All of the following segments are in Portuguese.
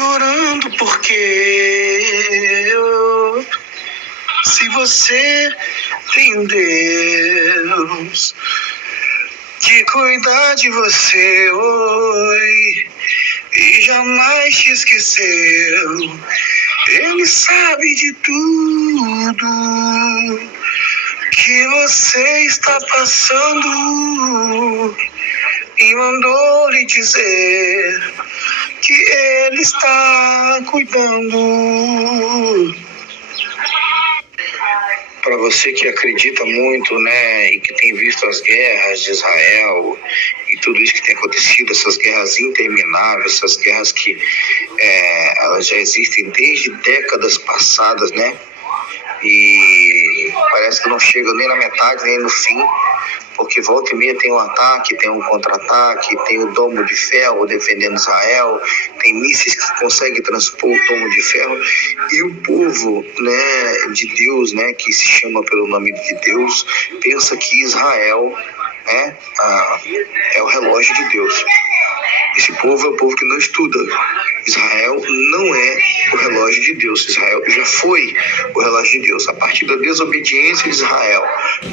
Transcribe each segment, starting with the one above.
chorando porque se você tem Deus que cuidar de você hoje e jamais te esqueceu, Ele sabe de tudo que você está passando e mandou lhe dizer que Ele está cuidando. Para você que acredita muito, né, e que tem visto as guerras de Israel e tudo isso que tem acontecido, essas guerras intermináveis, essas guerras que elas já existem desde décadas passadas, né, e parece que não chega nem na metade, nem no fim, porque volta e meia tem um ataque, tem um contra-ataque, tem o domo de ferro defendendo Israel, tem mísseis que conseguem transpor o domo de ferro, e o povo, né, de Deus, né, que se chama pelo nome de Deus, pensa que Israel é o relógio de Deus. Esse povo é o povo que não estuda. Israel não é o relógio de Deus. Israel já foi o relógio de Deus. A partir da desobediência de Israel,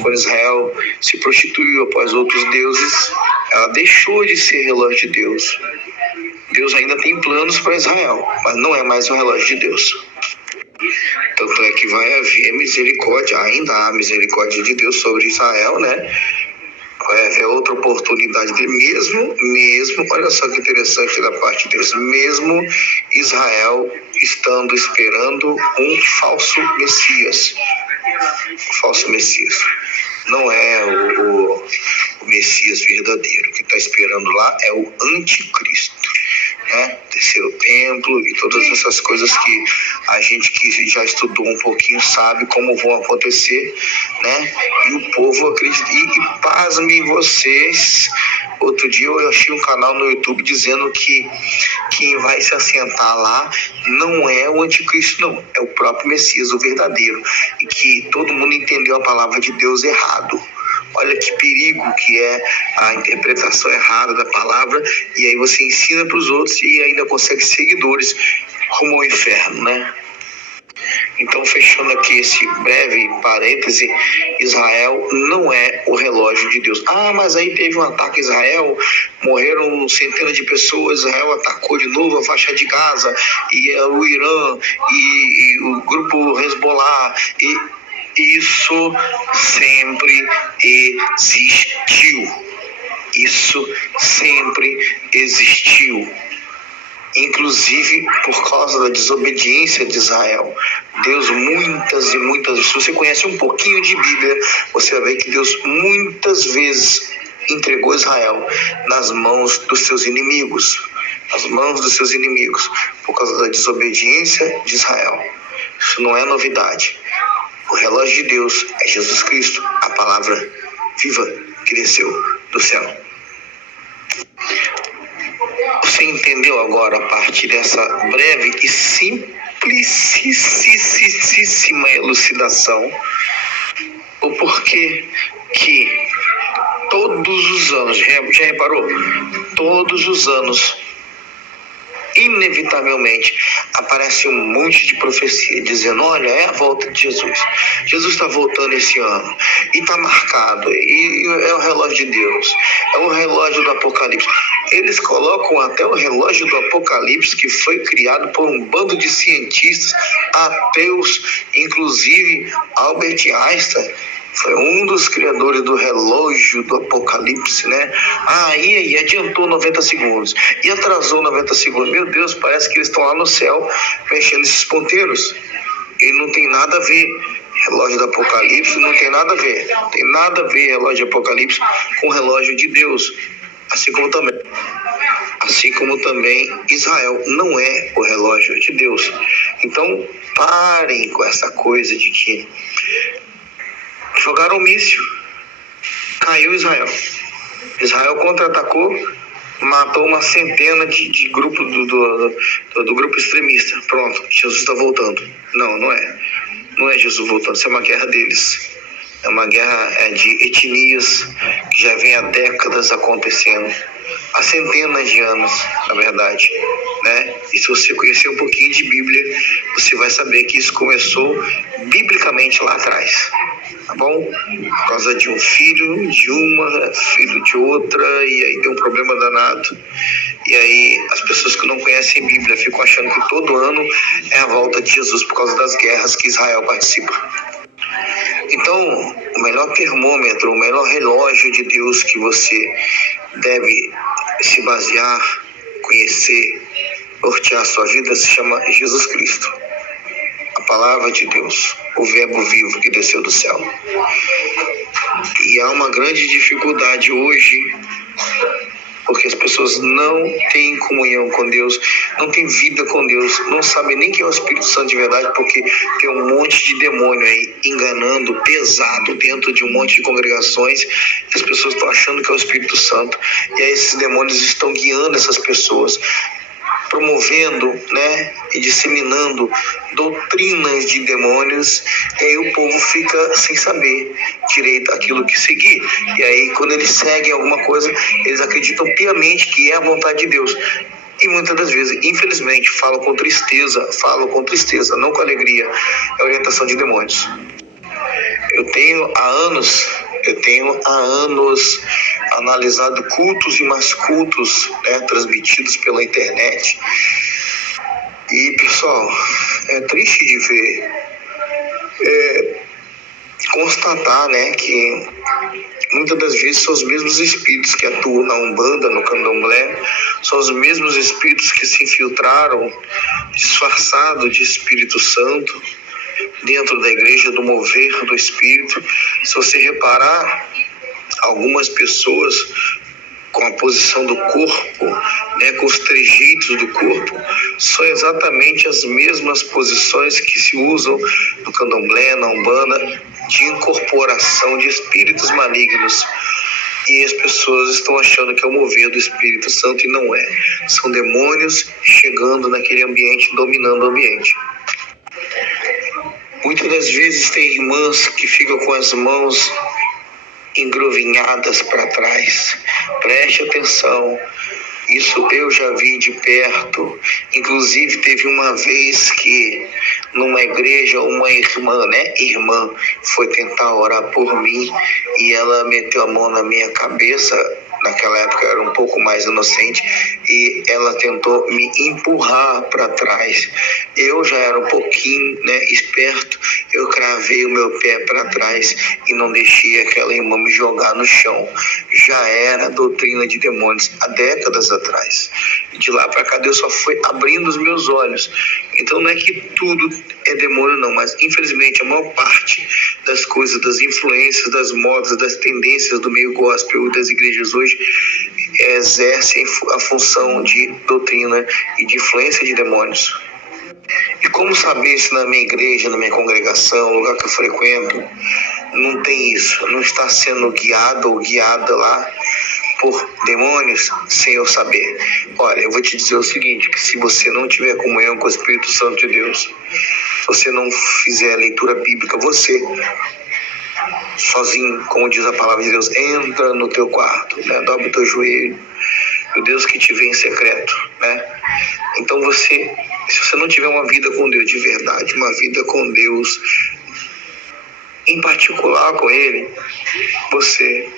quando Israel se prostituiu após outros deuses, ela deixou de ser relógio de Deus. Deus ainda tem planos para Israel, mas não é mais o relógio de Deus. Tanto é que vai haver misericórdia, ainda há misericórdia de Deus sobre Israel, né? Vai haver outra oportunidade de mesmo, olha só que interessante da parte de Deus, mesmo Israel estando esperando um falso Messias. Não é o Messias verdadeiro. O que está esperando lá é o anticristo, né? Terceiro templo e todas essas coisas que a gente que já estudou um pouquinho sabe como vão acontecer, né? E o povo acredita. E pasmem vocês, outro dia eu achei um canal no YouTube dizendo que quem vai se assentar lá não é o anticristo, não, é o próprio Messias, o verdadeiro, e que todo mundo entendeu a palavra de Deus errado. Olha que perigo que é a interpretação errada da palavra, e aí você ensina para os outros e ainda consegue seguidores rumo ao inferno, né? Então, fechando aqui esse breve parêntese, Israel não é o relógio de Deus. Ah, mas aí teve um ataque a Israel, morreram centenas de pessoas, Israel atacou de novo a faixa de Gaza, e o Irã, e o grupo Hezbollah, e isso sempre existiu. Isso sempre existiu. Inclusive por causa da desobediência de Israel. Deus muitas e muitas vezes, se você conhece um pouquinho de Bíblia, você vai ver que Deus muitas vezes entregou Israel nas mãos dos seus inimigos. Por causa da desobediência de Israel. Isso não é novidade. O relógio de Deus é Jesus Cristo, a palavra viva que desceu do céu. Você entendeu agora, a partir dessa breve e simplicíssima elucidação, o porquê que todos os anos, já reparou? Todos os anos, inevitavelmente, aparece um monte de profecia dizendo, olha, é a volta de Jesus. Jesus está voltando esse ano. E está marcado. E é o relógio de Deus. É o relógio do Apocalipse. Eles colocam até o relógio do Apocalipse, que foi criado por um bando de cientistas ateus, inclusive Albert Einstein. Foi um dos criadores do relógio do Apocalipse, né? E adiantou 90 segundos. E atrasou 90 segundos. Meu Deus, parece que eles estão lá no céu mexendo esses ponteiros. E não tem nada a ver. Relógio do Apocalipse não tem nada a ver. Não tem nada a ver relógio do Apocalipse com o relógio de Deus. Assim como também Israel não é o relógio de Deus. Então, parem com essa coisa de que jogaram um míssil, caiu Israel. Israel contra-atacou, matou uma centena de grupo do grupo extremista. Pronto, Jesus está voltando. Não é. Não é Jesus voltando, isso é uma guerra deles. É uma guerra de etnias que já vem há décadas acontecendo. há centenas de anos, na verdade, né? E se você conhecer um pouquinho de Bíblia, você vai saber que isso começou biblicamente lá atrás, tá bom? Por causa de um filho de uma, filho de outra, e aí deu um problema danado. E aí as pessoas que não conhecem Bíblia ficam achando que todo ano é a volta de Jesus por causa das guerras que Israel participa. Então, o melhor termômetro, o melhor relógio de Deus que você deve se basear, conhecer, nortear a sua vida se chama Jesus Cristo. A palavra de Deus, o verbo vivo que desceu do céu. E há uma grande dificuldade hoje, porque as pessoas não têm comunhão com Deus, não têm vida com Deus, não sabem nem quem é o Espírito Santo de verdade, porque tem um monte de demônio aí enganando, pesado, dentro de um monte de congregações, e as pessoas estão achando que é o Espírito Santo, e aí esses demônios estão guiando essas pessoas, promovendo, né, e disseminando doutrinas de demônios, e aí o povo fica sem saber direito aquilo que seguir. E aí, quando eles seguem alguma coisa, eles acreditam piamente que é a vontade de Deus. E muitas das vezes, infelizmente, falam com tristeza, não com alegria, é a orientação de demônios. Eu tenho há anos analisado cultos e mais cultos, né, transmitidos pela internet. E, pessoal, é triste de ver, constatar, né, que muitas das vezes são os mesmos espíritos que atuam na Umbanda, no Candomblé, são os mesmos espíritos que se infiltraram, disfarçados de Espírito Santo, dentro da igreja, do mover do Espírito. Se você reparar, algumas pessoas com a posição do corpo, né, com os trejeitos do corpo, são exatamente as mesmas posições que se usam no Candomblé, na Umbanda, de incorporação de espíritos malignos. E as pessoas estão achando que é o mover do Espírito Santo e não é. São demônios chegando naquele ambiente, dominando o ambiente. Muitas das vezes tem irmãs que ficam com as mãos engrovinhadas para trás. Preste atenção, isso eu já vi de perto. Inclusive teve uma vez que numa igreja uma irmã foi tentar orar por mim e ela meteu a mão na minha cabeça. Naquela época eu era um pouco mais inocente e ela tentou me empurrar para trás. Eu já era um pouquinho, né, esperto, eu cravei o meu pé para trás e não deixei aquela irmã me jogar no chão. Já era doutrina de demônios há décadas atrás. De lá para cá Deus só foi abrindo os meus olhos. Então não é que tudo é demônio não, mas infelizmente a maior parte das coisas, das influências, das modas, das tendências do meio gospel e das igrejas hoje exercem a função de doutrina e de influência de demônios. E como saber se na minha igreja, na minha congregação, no lugar que eu frequento, não tem isso, não está sendo guiado ou guiada lá por demônios sem eu saber? Olha, eu vou te dizer o seguinte, que se você não tiver comunhão com o Espírito Santo de Deus, se você não fizer a leitura bíblica, você sozinho, como diz a palavra de Deus, entra no teu quarto, né? Dobra o teu joelho, o Deus que te vê em secreto, né? Então se você não tiver uma vida com Deus de verdade, uma vida com Deus em particular com Ele, você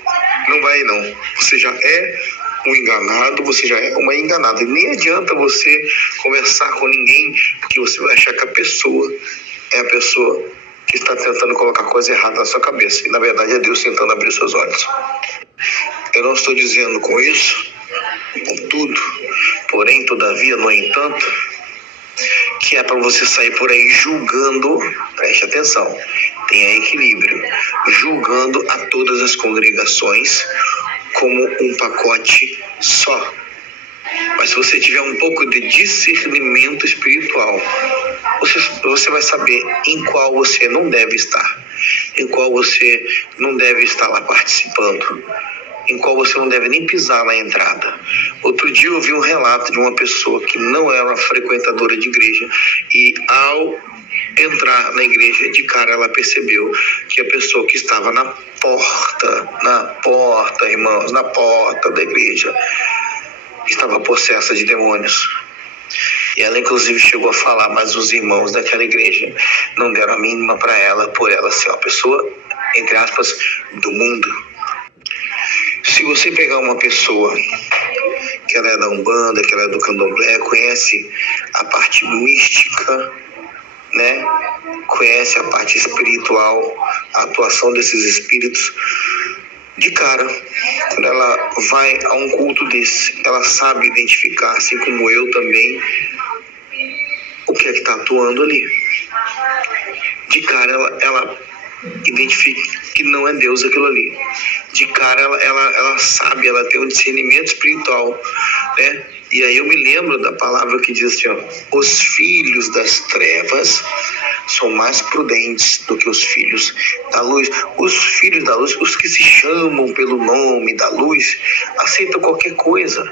não vai não. Você já é um enganado, você já é uma enganada. E nem adianta você conversar com ninguém, porque você vai achar que a pessoa é a pessoa que está tentando colocar coisa errada na sua cabeça. E na verdade é Deus tentando abrir os seus olhos. Eu não estou dizendo com isso, contudo, porém, todavia, no entanto, que é para você sair por aí julgando, preste atenção, tenha equilíbrio, julgando a todas as congregações como um pacote só. Mas se você tiver um pouco de discernimento espiritual, você vai saber em qual você não deve estar, em qual você não deve estar lá participando, em qual você não deve nem pisar na entrada. Outro dia eu ouvi um relato de uma pessoa que não era uma frequentadora de igreja e ao entrar na igreja, de cara ela percebeu que a pessoa que estava na porta, irmãos, na porta da igreja, estava possessa de demônios. E ela inclusive chegou a falar, mas os irmãos daquela igreja não deram a mínima para ela, por ela ser uma pessoa, entre aspas, do mundo. Se você pegar uma pessoa que ela é da Umbanda, que ela é do Candomblé, conhece a parte mística, né? Conhece a parte espiritual, a atuação desses espíritos, de cara, quando ela vai a um culto desse, ela sabe identificar, assim como eu também, o que é que está atuando ali. De cara, ela identifica que não é Deus aquilo ali. De cara, ela sabe, ela tem um discernimento espiritual, né? E aí eu me lembro da palavra que diz assim, ó, os filhos das trevas são mais prudentes do que os filhos da luz. Os filhos da luz, os que se chamam pelo nome da luz, aceitam qualquer coisa.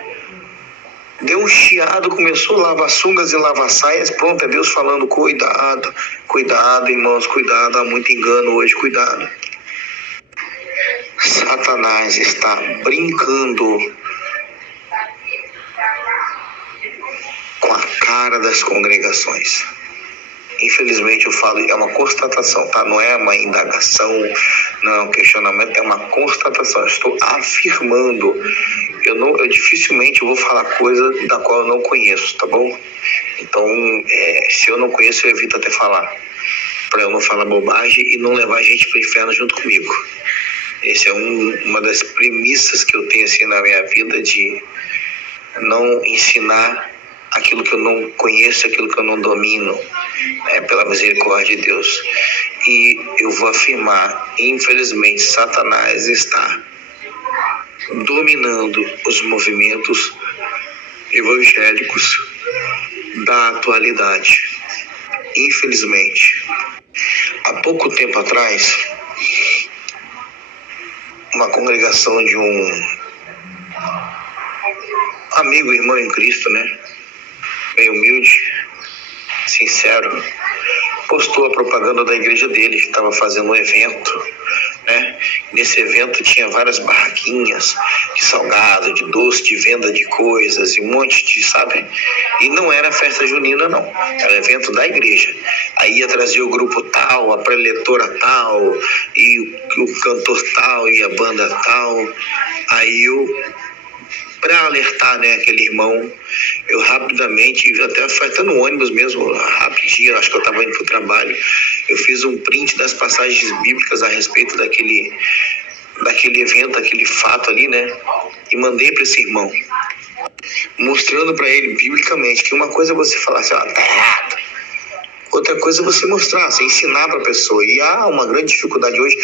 Deu um chiado, começou a lavar sungas e lavar saias, pronto, é Deus falando, cuidado, cuidado, irmãos, cuidado, há muito engano hoje, cuidado. Satanás está brincando com a cara das congregações. Infelizmente eu falo, é uma constatação, tá? Não é uma indagação, não é um questionamento, é uma constatação. Eu estou afirmando. Eu dificilmente vou falar coisa da qual eu não conheço, tá bom? Então, se eu não conheço, eu evito até falar, para eu não falar bobagem e não levar a gente para o inferno junto comigo. Essa é uma das premissas que eu tenho assim na minha vida, de não ensinar aquilo que eu não conheço, aquilo que eu não domino, pela misericórdia de Deus. E eu vou afirmar, infelizmente, Satanás está dominando os movimentos evangélicos da atualidade. Infelizmente. Há pouco tempo atrás, uma congregação de um amigo, irmão em Cristo, né? Bem humilde, sincero, postou a propaganda da igreja dele, que estava fazendo um evento, né? Nesse evento tinha várias barraquinhas de salgado, de doce, de venda de coisas e um monte de, sabe? E não era festa junina, não. Era evento da igreja. Aí ia trazer o grupo tal, a preletora tal, e o cantor tal, e a banda tal. Aí para alertar, né, aquele irmão, eu rapidamente, até foi até no ônibus mesmo, rapidinho, acho que eu estava indo para o trabalho, eu fiz um print das passagens bíblicas a respeito daquele evento, aquele fato ali, né, e mandei para esse irmão, mostrando para ele biblicamente que uma coisa é você falar assim, tá errado. Outra coisa é você mostrar, você ensinar para a pessoa. E há uma grande dificuldade hoje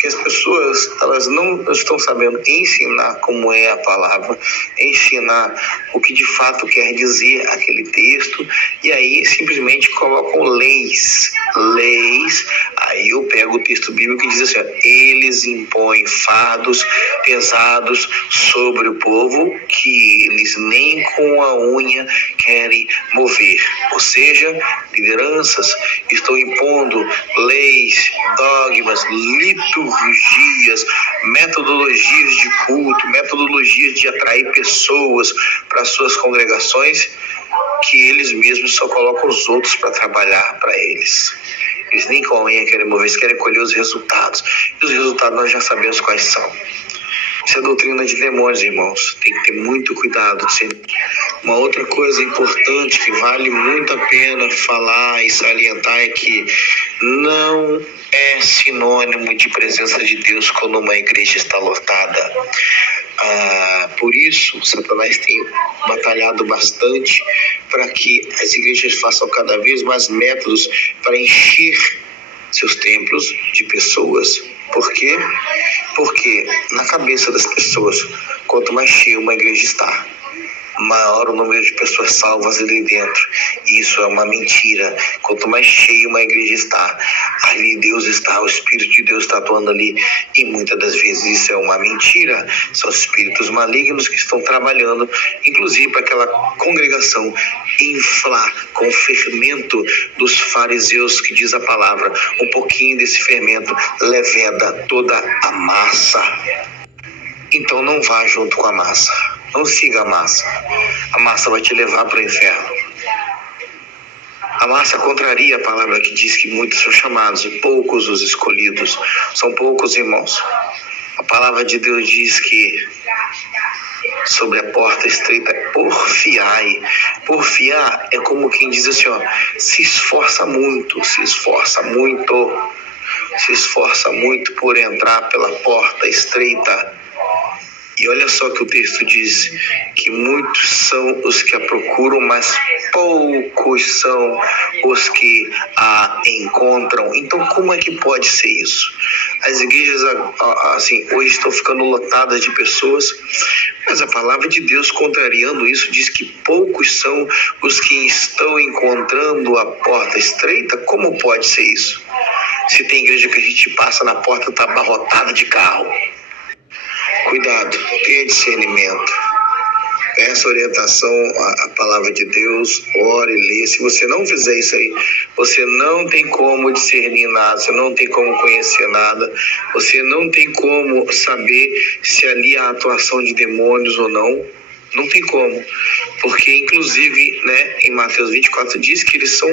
que as pessoas, elas não estão sabendo ensinar como é a palavra, ensinar o que de fato quer dizer aquele texto, e aí simplesmente colocam leis. Aí eu pego o texto bíblico e diz assim, eles impõem fardos pesados sobre o povo que eles nem com a unha querem mover. Ou seja, lideranças estão impondo leis, dogmas, liturgias, metodologias de culto, metodologias de atrair pessoas para suas congregações, que eles mesmos só colocam os outros para trabalhar para eles. Eles nem com a unha querem mover, eles querem colher os resultados. E os resultados nós já sabemos quais são. Isso é doutrina de demônios, irmãos. Tem que ter muito cuidado. Uma outra coisa importante que vale muito a pena falar e salientar é que não é sinônimo de presença de Deus quando uma igreja está lotada. Por isso, Satanás tem batalhado bastante para que as igrejas façam cada vez mais métodos para encher seus templos de pessoas. Por quê? Porque na cabeça das pessoas, quanto mais cheia uma igreja está, maior o número de pessoas salvas ali dentro. Isso é uma mentira. Quanto mais cheia uma igreja está, ali Deus está, o Espírito de Deus está atuando ali, e muitas das vezes isso é uma mentira. São espíritos malignos que estão trabalhando, inclusive para aquela congregação inflar com o fermento dos fariseus, que diz a palavra, um pouquinho desse fermento leveda toda a massa. Então não vá junto com a massa. Não siga a massa. A massa vai te levar para o inferno. A massa contraria a palavra que diz que muitos são chamados e poucos os escolhidos. São poucos, irmãos. A palavra de Deus diz que sobre a porta estreita, porfiai. Porfiar é como quem diz assim, ó, se esforça muito, se esforça muito, se esforça muito por entrar pela porta estreita. E olha só que o texto diz que muitos são os que a procuram, mas poucos são os que a encontram. Então, como é que pode ser isso? As igrejas, assim, hoje estão ficando lotadas de pessoas, mas a palavra de Deus, contrariando isso, diz que poucos são os que estão encontrando a porta estreita. Como pode ser isso? Se tem igreja que a gente passa na porta, está abarrotada de carro. Cuidado, tenha discernimento. Peça orientação à palavra de Deus, ore, lê. Se você não fizer isso aí, você não tem como discernir nada, você não tem como conhecer nada, você não tem como saber se ali há atuação de demônios ou não. Não tem como, porque inclusive, né, em Mateus 24 diz que eles são,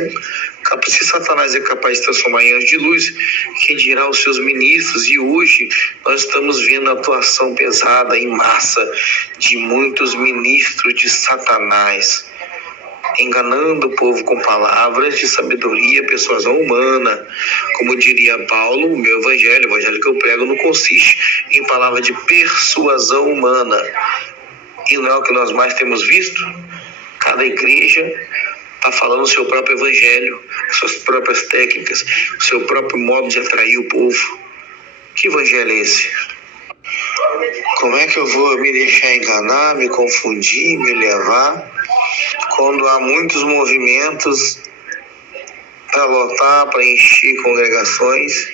se Satanás é capaz de transformar em anjo de luz, quem dirá os seus ministros? E hoje nós estamos vendo a atuação pesada em massa de muitos ministros de Satanás, enganando o povo com palavras de sabedoria, persuasão humana. Como diria Paulo, o meu evangelho, o evangelho que eu prego não consiste em palavra de persuasão humana. E não é o que nós mais temos visto? Cada igreja está falando o seu próprio evangelho, suas próprias técnicas, o seu próprio modo de atrair o povo. Que evangelho é esse? Como é que eu vou me deixar enganar, me confundir, me levar, quando há muitos movimentos para lotar, para encher congregações,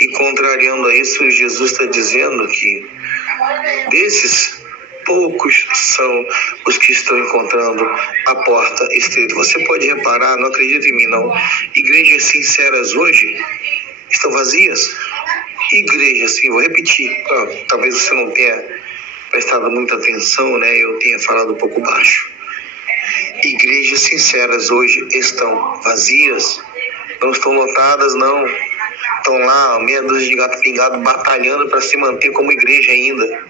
e contrariando a isso, Jesus está dizendo que desses poucos são os que estão encontrando a porta estreita. Você pode reparar, não acredita em mim não, igrejas sinceras hoje estão vazias. Igrejas, sim, vou repetir, talvez você não tenha prestado muita atenção, né? Eu tenha falado um pouco baixo. Igrejas sinceras hoje estão vazias, não estão lotadas não. Estão lá, meia dúzia de gato pingado, batalhando para se manter como igreja ainda.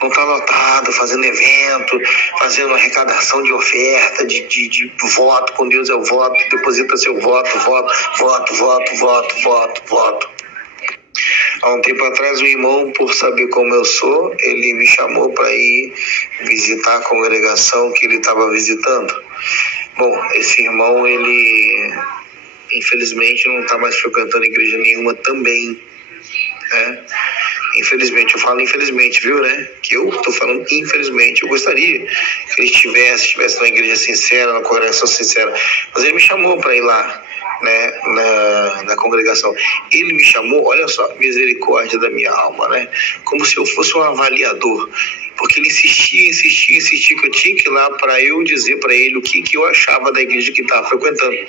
Não está lotado, fazendo evento, fazendo arrecadação de oferta, de voto, com Deus é o voto, deposita seu voto. Há um tempo atrás, o irmão, por saber como eu sou, ele me chamou para ir visitar a congregação que ele estava visitando. Bom, esse irmão, ele infelizmente não está mais frequentando igreja nenhuma também, né? Infelizmente, eu falo infelizmente, viu, né? Que eu tô falando infelizmente. Eu gostaria que ele estivesse numa igreja sincera, numa congregação sincera. Mas ele me chamou para ir lá, né? Na congregação. Ele me chamou, olha só, misericórdia da minha alma, né? Como se eu fosse um avaliador. Porque ele insistia que eu tinha que ir lá para eu dizer para ele o que eu achava da igreja que estava frequentando.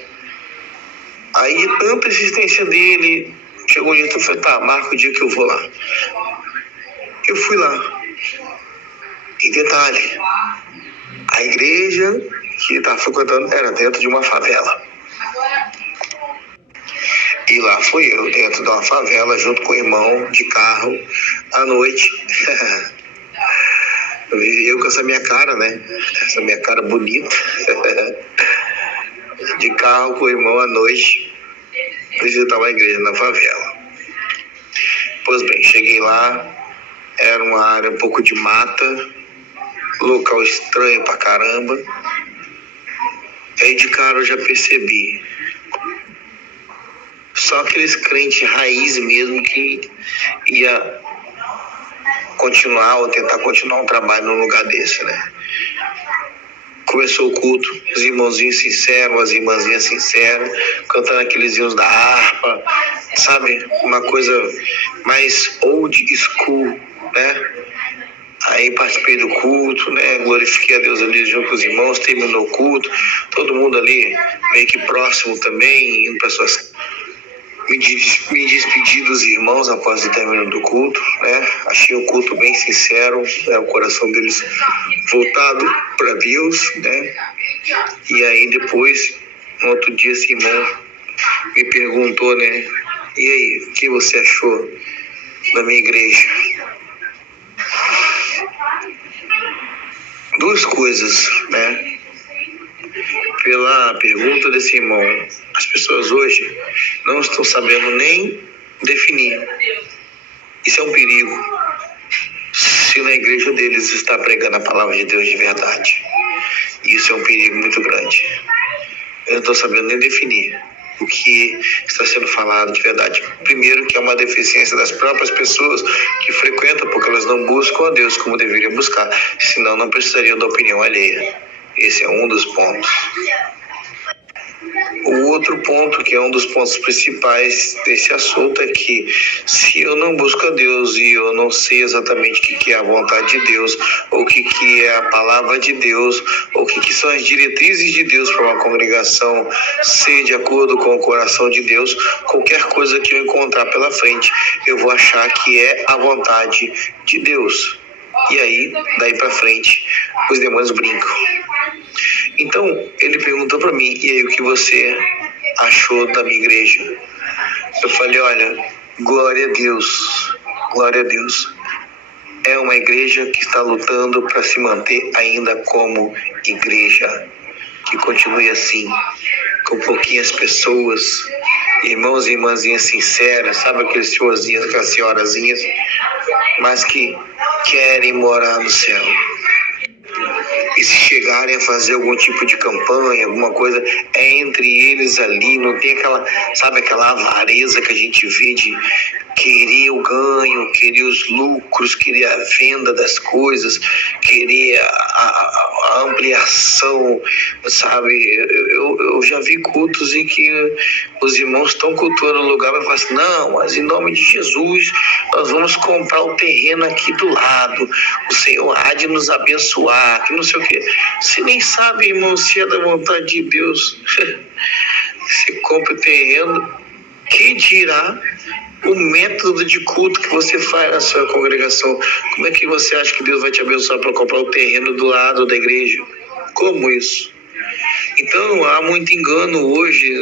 Aí, tanta insistência dele, chegou um dia que eu falei, tá, marca o dia que eu vou lá. Eu fui lá. E detalhe, a igreja que estava frequentando era dentro de uma favela. E lá fui eu, dentro de uma favela, junto com o irmão, de carro, à noite. Eu com essa minha cara, né? Essa minha cara bonita. De carro com o irmão à noite, visitar uma igreja na favela. Pois bem, cheguei lá, era uma área um pouco de mata, local estranho pra caramba. Aí de cara eu já percebi, só aqueles crentes raiz mesmo que ia continuar ou tentar continuar um trabalho num lugar desse, né? Começou o culto, os irmãozinhos sinceros, as irmãzinhas sinceras, cantando aqueles hinos da harpa, sabe? Uma coisa mais old school, né? Aí participei do culto, né? Glorifiquei a Deus ali junto com os irmãos, terminou o culto, todo mundo ali meio que próximo também, indo para suas... Me despedi dos irmãos após o término do culto, né? Achei o culto bem sincero, né? O coração deles voltado para Deus, né? E aí depois, no outro dia, esse irmão me perguntou, né? E aí, o que você achou da minha igreja? Duas coisas, né? Pela pergunta desse irmão, as pessoas hoje não estão sabendo nem definir. Isso é um perigo. Se na igreja deles está pregando a palavra de Deus de verdade, isso é um perigo muito grande. Eu não estou sabendo nem definir o que está sendo falado de verdade. Primeiro, que é uma deficiência das próprias pessoas que frequentam, porque elas não buscam a Deus como deveriam buscar, senão não precisariam da opinião alheia. Esse é um dos pontos. O outro ponto, que é um dos pontos principais desse assunto, é que se eu não busco a Deus e eu não sei exatamente o que é a vontade de Deus, ou o que é a palavra de Deus, ou o que são as diretrizes de Deus para uma congregação ser de acordo com o coração de Deus, qualquer coisa que eu encontrar pela frente, eu vou achar que é a vontade de Deus. E aí, daí para frente, os demônios brincam. Então, ele perguntou para mim, e aí, o que você achou da minha igreja? Eu falei, olha, glória a Deus, glória a Deus. É uma igreja que está lutando para se manter ainda como igreja, que continue assim, com pouquinhas pessoas, irmãos e irmãzinhas sinceras, sabe aqueles senhorzinhos, aquelas senhorazinhas, mas que querem morar no céu. E se chegarem a fazer algum tipo de campanha, alguma coisa, é entre eles ali, não tem aquela avareza que a gente vê de querer o ganho, querer os lucros, querer a venda das coisas, querer a ampliação, sabe? Eu já vi cultos em que os irmãos estão cultuando o lugar, mas falam assim, não, mas em nome de Jesus, nós vamos comprar o terreno aqui do lado, o Senhor há de nos abençoar, que não sei o quê. Você nem sabe, irmão, se é da vontade de Deus. Você compra o terreno, que dirá o método de culto que você faz na sua congregação? Como é que você acha que Deus vai te abençoar para comprar o terreno do lado da igreja? Como isso? Então, há muito engano hoje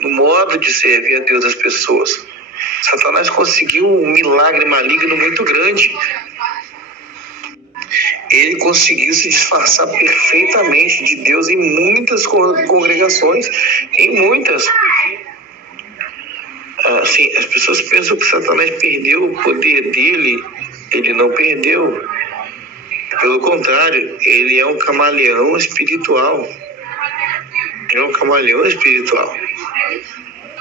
no modo de servir a Deus das pessoas. Satanás conseguiu um milagre maligno muito grande. Ele conseguiu se disfarçar perfeitamente de Deus em muitas congregações, em muitas. Assim, as pessoas pensam que Satanás perdeu o poder dele. Ele não perdeu. Pelo contrário, ele é um camaleão espiritual. Ele é um camaleão espiritual.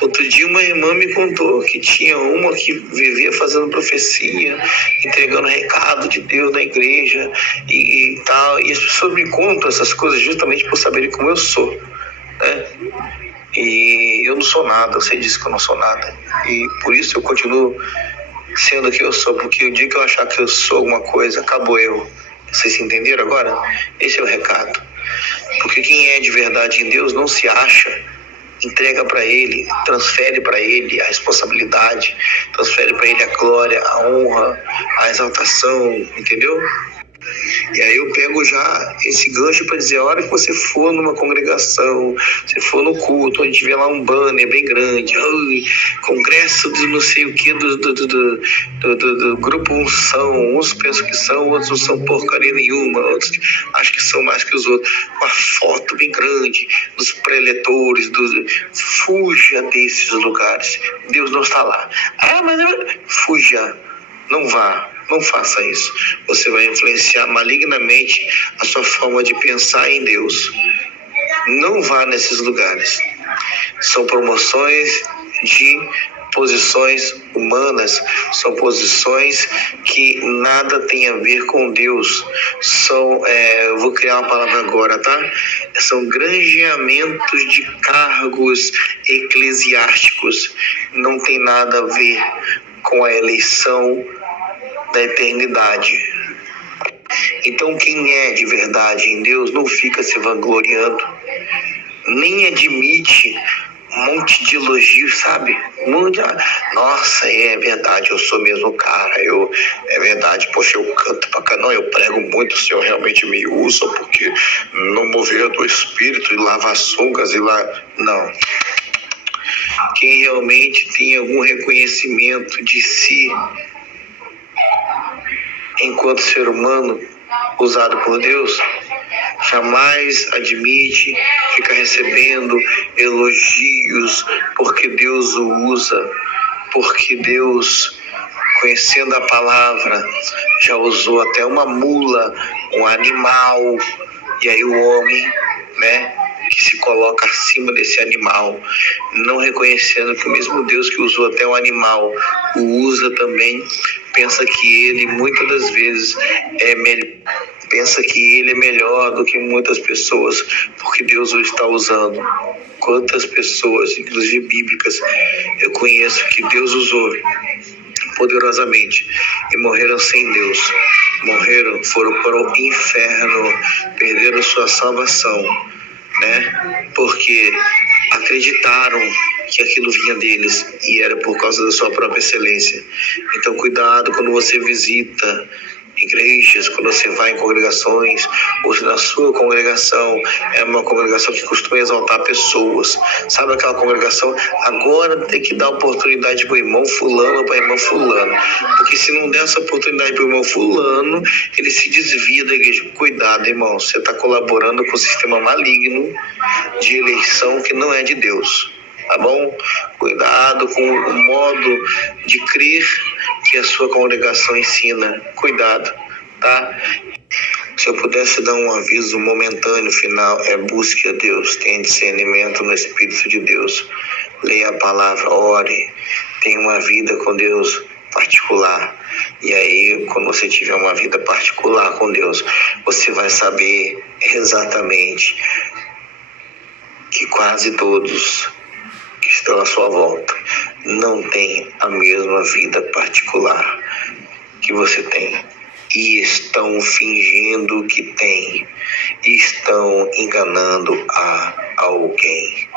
Outro dia uma irmã me contou que tinha uma que vivia fazendo profecia, entregando recado de Deus na igreja e tal. E as pessoas me contam essas coisas justamente por saberem como eu sou, né? E eu não sou nada, eu sei disso que eu não sou nada. E por isso eu continuo sendo o que eu sou, porque o dia que eu achar que eu sou alguma coisa, acabou eu. Vocês entenderam agora? Esse é o recado. Porque quem é de verdade em Deus não se acha, entrega para Ele, transfere para Ele a responsabilidade, transfere para Ele a glória, a honra, a exaltação, entendeu? E aí eu pego já esse gancho para dizer, a hora que você for numa congregação, você for no culto, onde tiver lá um banner bem grande, congresso de não sei o que, do grupo Unção, uns pensam que são, outros não são porcaria nenhuma, outros acham que são mais que os outros, uma foto bem grande dos preletores, fuja desses lugares, Deus não está lá. Mas fuja, não vá. Não faça isso. Você vai influenciar malignamente a sua forma de pensar em Deus. Não vá nesses lugares. São promoções de posições humanas, são posições que nada tem a ver com Deus. Eu vou criar uma palavra agora, tá? São granjeamentos de cargos eclesiásticos. Não tem nada a ver com a eleição da eternidade. Então quem é de verdade em Deus não fica se vangloriando, nem admite um monte de elogios, sabe? Nossa, é verdade, eu sou mesmo o cara, é verdade, poxa, eu canto pra cá, não, eu prego muito, o Senhor realmente me usa, porque no mover do Espírito e lava açúcares e lá, não. Quem realmente tem algum reconhecimento de si enquanto ser humano usado por Deus, jamais admite ficar recebendo elogios porque Deus o usa, porque Deus, conhecendo a palavra, já usou até uma mula, um animal, e aí o homem, né, que se coloca acima desse animal, não reconhecendo que o mesmo Deus que usou até um animal o usa também, pensa que ele muitas das vezes pensa que ele é melhor do que muitas pessoas, porque Deus o está usando. Quantas pessoas, inclusive bíblicas, eu conheço que Deus usou poderosamente e morreram sem Deus, foram para o inferno, perderam sua salvação, né? Porque acreditaram que aquilo vinha deles e era por causa da sua própria excelência. Então cuidado quando você visita igrejas, quando você vai em congregações, ou se na sua congregação é uma congregação que costuma exaltar pessoas, sabe aquela congregação, agora tem que dar oportunidade para o irmão fulano ou para a irmã fulano, porque se não der essa oportunidade para o irmão fulano, ele se desvia da igreja. Cuidado, irmão, você está colaborando com o sistema maligno de eleição que não é de Deus. Tá bom? Cuidado com o modo de crer que a sua congregação ensina. Cuidado, tá? Se eu pudesse dar um aviso momentâneo final, busque a Deus, tenha discernimento no Espírito de Deus, leia a palavra, ore, tenha uma vida com Deus particular. E aí, quando você tiver uma vida particular com Deus, você vai saber exatamente que quase todos que estão à sua volta não têm a mesma vida particular que você tem e estão fingindo que têm, estão enganando a alguém.